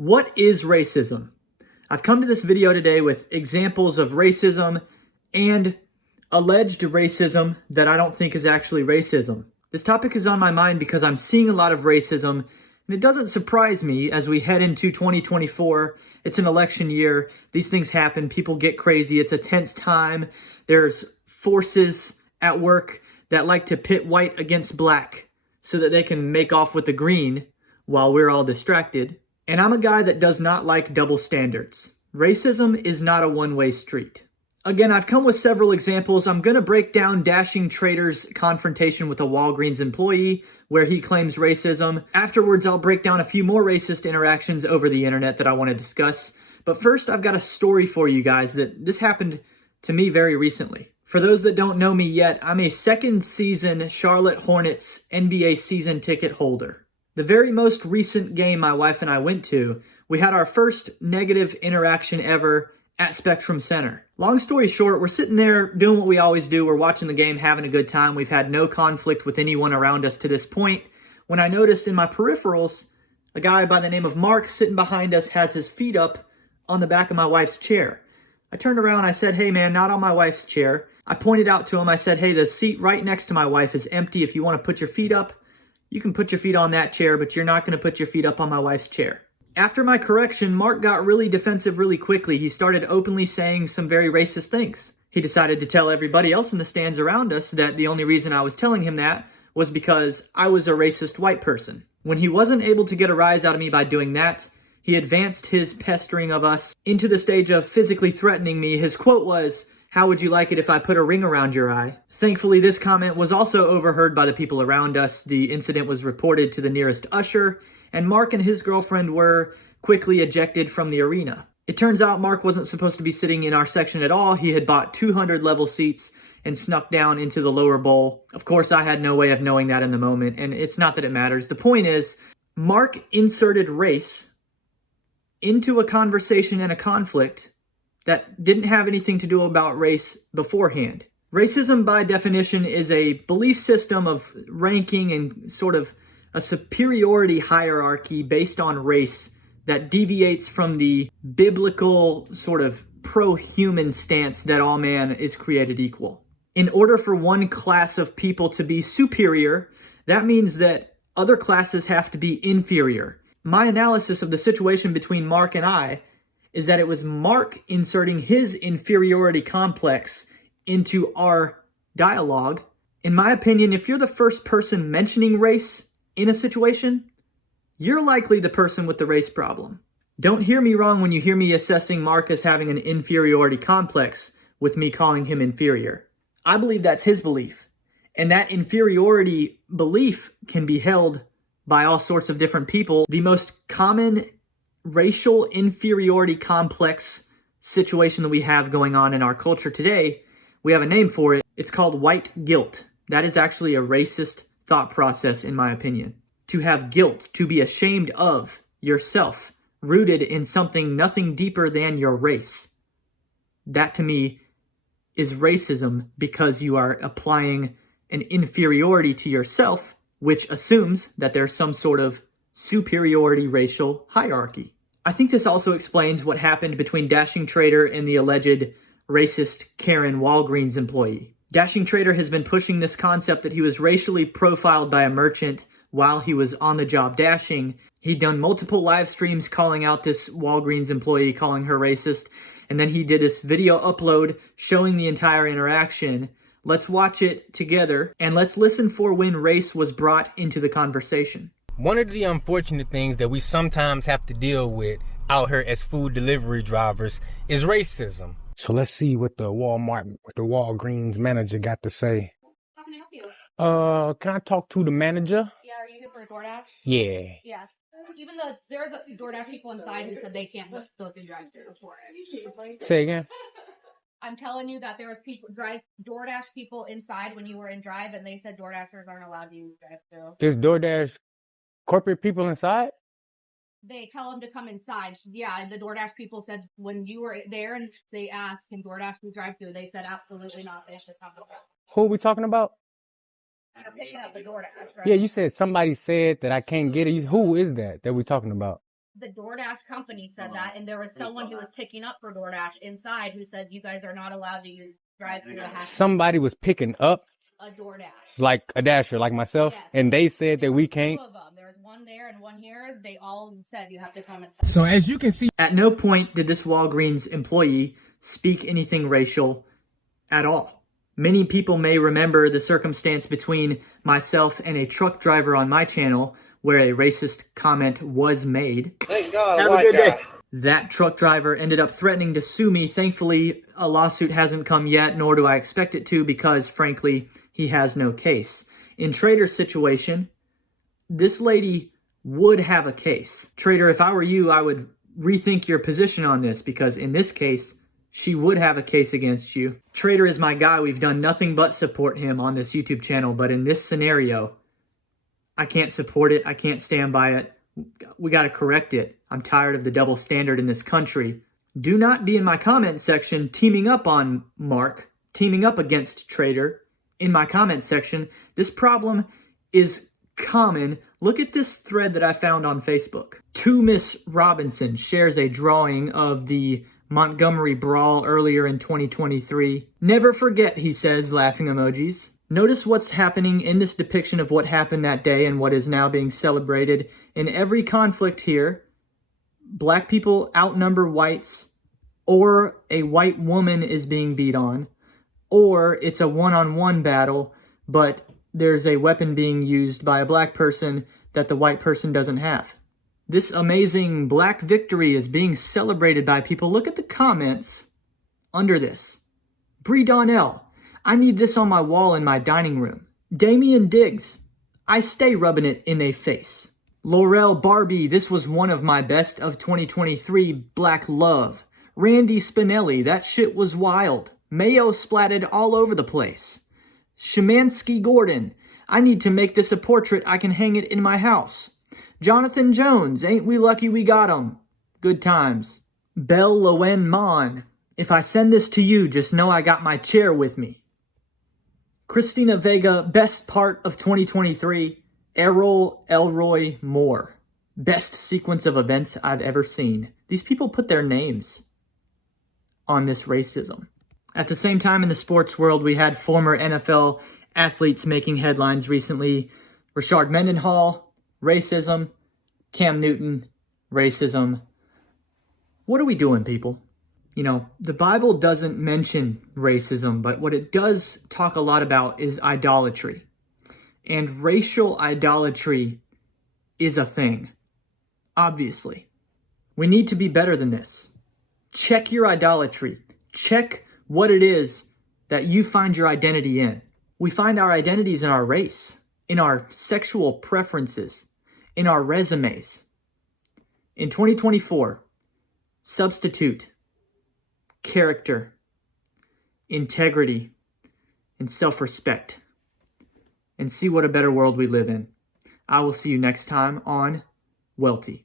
What is racism? I've come to this video today with examples of racism and alleged racism that I don't think is actually racism. This topic is on my mind because I'm seeing a lot of racism, and it doesn't surprise me as we head into 2024. It's an election year. These things happen. People get crazy. It's a tense time. There's forces at work that like to pit white against black so that they can make off with the green while we're all distracted. And I'm a guy that does not like double standards. Racism is not a one-way street. Again, I've come with several examples. I'm going to break down Dashing Trader's confrontation with a Walgreens employee where he claims racism. Afterwards, I'll break down a few more racist interactions over the internet that I want to discuss. But first, I've got a story for you guys that this happened to me very recently. For those that don't know me yet, I'm a second season Charlotte Hornets NBA season ticket holder. The very most recent game my wife and I went to, we had our first negative interaction ever at Spectrum Center. Long story short, we're sitting there doing what we always do. We're watching the game, having a good time. We've had no conflict with anyone around us to this point. When I noticed in my peripherals, a guy by the name of Mark sitting behind us has his feet up on the back of my wife's chair. I turned around, I said, "Hey man, not on my wife's chair." I pointed out to him, I said, "Hey, the seat right next to my wife is empty. If you want to put your feet up, you can put your feet on that chair, but you're not going to put your feet up on my wife's chair." After my correction, Mark got really defensive really quickly. He started openly saying some very racist things. He decided to tell everybody else in the stands around us that the only reason I was telling him that was because I was a racist white person. When he wasn't able to get a rise out of me by doing that, he advanced his pestering of us into the stage of physically threatening me. His quote was, "How would you like it if I put a ring around your eye?" Thankfully, this comment was also overheard by the people around us. The incident was reported to the nearest usher, and Mark and his girlfriend were quickly ejected from the arena. It turns out Mark wasn't supposed to be sitting in our section at all. He had bought 200 level seats and snuck down into the lower bowl. Of course, I had no way of knowing that in the moment, and it's not that it matters. The point is, Mark inserted race into a conversation and a conflict that didn't have anything to do about race beforehand. Racism, by definition, is a belief system of ranking and sort of a superiority hierarchy based on race that deviates from the biblical sort of pro-human stance that all man is created equal. In order for one class of people to be superior, that means that other classes have to be inferior. My analysis of the situation between Mark and I is that it was Mark inserting his inferiority complex into our dialogue. In my opinion, if you're the first person mentioning race in a situation, you're likely the person with the race problem. Don't hear me wrong when you hear me assessing Mark as having an inferiority complex with me calling him inferior. I believe that's his belief. And that inferiority belief can be held by all sorts of different people. The most common racial inferiority complex situation that we have going on in our culture today, we have a name for it. It's called white guilt. That is actually a racist thought process, in my opinion. To have guilt, to be ashamed of yourself, rooted in something nothing deeper than your race. That to me is racism because you are applying an inferiority to yourself, which assumes that there's some sort of superiority racial hierarchy. I think this also explains what happened between Dashing Trader and the alleged racist Karen Walgreens employee. Dashing Trader has been pushing this concept that he was racially profiled by a merchant while he was on the job dashing. He'd done multiple live streams calling out this Walgreens employee, calling her racist, and then he did this video upload showing the entire interaction. Let's watch it together, and let's listen for when race was brought into the conversation. One of the unfortunate things that we sometimes have to deal with out here as food delivery drivers is racism. So let's see what the Walgreens manager got to say. How can I help you? Can I talk to the manager? Yeah, are you here for a DoorDash? Yeah. Yeah. Even though there's DoorDash people inside who said they can't look the drive-thru for it. Say again. I'm telling you that there was DoorDash people inside when you were in drive, and they said DoorDashers aren't allowed to use drive-thru. There's DoorDash corporate people inside? They tell them to come inside. Yeah, the DoorDash people said when you were there and they asked, can DoorDash do drive-thru? They said absolutely not. They should come. Who are we talking about? They're picking up the DoorDash, right? Yeah, you said somebody said that I can't get it. Who is that we're talking about? The DoorDash company said that, and there was someone who was picking up for DoorDash inside who said you guys are not allowed to use drive-through. Somebody was picking up A DoorDash. like a dasher, like myself, Yes. and they said that we Two can't. of them. There's one there and one here. They all said you have to come inside. So as you can see, At no point did this Walgreens employee speak anything racial at all. Many people may remember the circumstance between myself and a truck driver on my channel where a racist comment was made. Thank God, Have a white good guy. day. That truck driver ended up threatening to sue me. Thankfully, a lawsuit hasn't come yet, nor do I expect it to, because frankly, he has no case. In Trader's situation, this lady would have a case. Trader, if I were you, I would rethink your position on this, because in this case, she would have a case against you. Trader is my guy. We've done nothing but support him on this YouTube channel, but in this scenario, I can't support it. I can't stand by it. We got to correct it. I'm tired of the double standard in this country. Do not be in my comment section teaming up on Mark, teaming up against Trader in my comment section. This problem is common. Look at this thread that I found on Facebook. 2 Miss Robinson shares a drawing of the Montgomery Brawl earlier in 2023. Never forget, he says, laughing emojis. Notice what's happening in this depiction of what happened that day and what is now being celebrated. In every conflict here, black people outnumber whites, or a white woman is being beat on, or it's a one-on-one battle, but there's a weapon being used by a black person that the white person doesn't have. This amazing black victory is being celebrated by people. Look at the comments under this. Bree Donnell, I need this on my wall in my dining room. Damian Diggs, I stay rubbing it in they face. Laurel Barbie, this was one of my best of 2023, Black Love. Randy Spinelli, that shit was wild. Mayo splatted all over the place. Shemansky Gordon, I need to make this a portrait. I can hang it in my house. Jonathan Jones, ain't we lucky we got him. Good times. Belle Lowen Mon, if I send this to you, just know I got my chair with me. Christina Vega, best part of 2023. Errol Elroy Moore, best sequence of events I've ever seen. These people put their names on this racism. At the same time in the sports world, we had former NFL athletes making headlines recently. Rashard Mendenhall, racism. Cam Newton, racism. What are we doing, people? You know, the Bible doesn't mention racism, but what it does talk a lot about is idolatry. And racial idolatry is a thing, obviously. We need to be better than this. Check your idolatry. Check what it is that you find your identity in. We find our identities in our race, in our sexual preferences, in our resumes. In 2024, substitute character, integrity, and self-respect, and see what a better world we live in. I will see you next time on Welty.